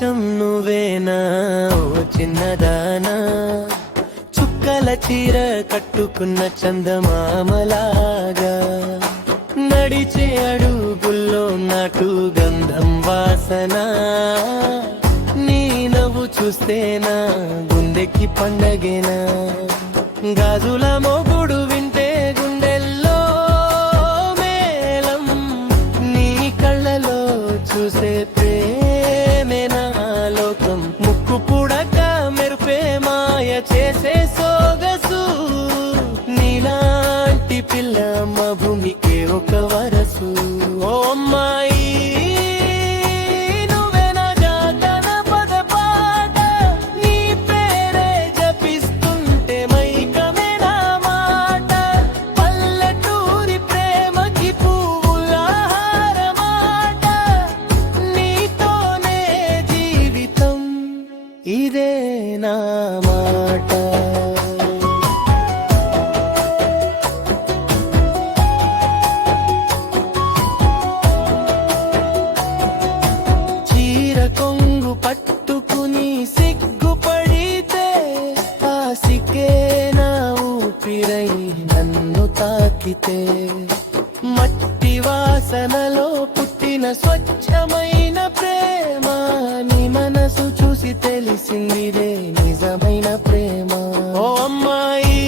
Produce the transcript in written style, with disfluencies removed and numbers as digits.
ప్రపంచం నువ్వేనా ఓ చిన్నదానా, చుక్కల చీర కట్టుకున్న చందమామలాగా, నడిచే అడుగుల్లో నాటు గంధం వాసన, నీ నవ్వు చూస్తేనా గుండెకి పండగేనా, గాజుల మోగుడు వింటే గుండెల్లో మేళం, నీ కళ్ళలో చూసే ప్రేమేనా లోకం, ముక్కు పుడక మెరుపే మాయ చేసే సోగసు, నీలాంటి పిల్ల మా భూమికే ఒక వరసు. ఓ అమ్మాయి ఇదే నా మాట. చీర కొంగు పట్టుకుని సిగ్గుపడితే ఆ సిగ్గే నా ఊపిరై నన్ను తాకితే, మట్టి వాసనలో పుట్టిన స్వచ్ఛమైన ప్రేమ, నీ మనసు చూసి తెలిసిందిదే నిజమైన ప్రేమ. ఓ అమ్మాయి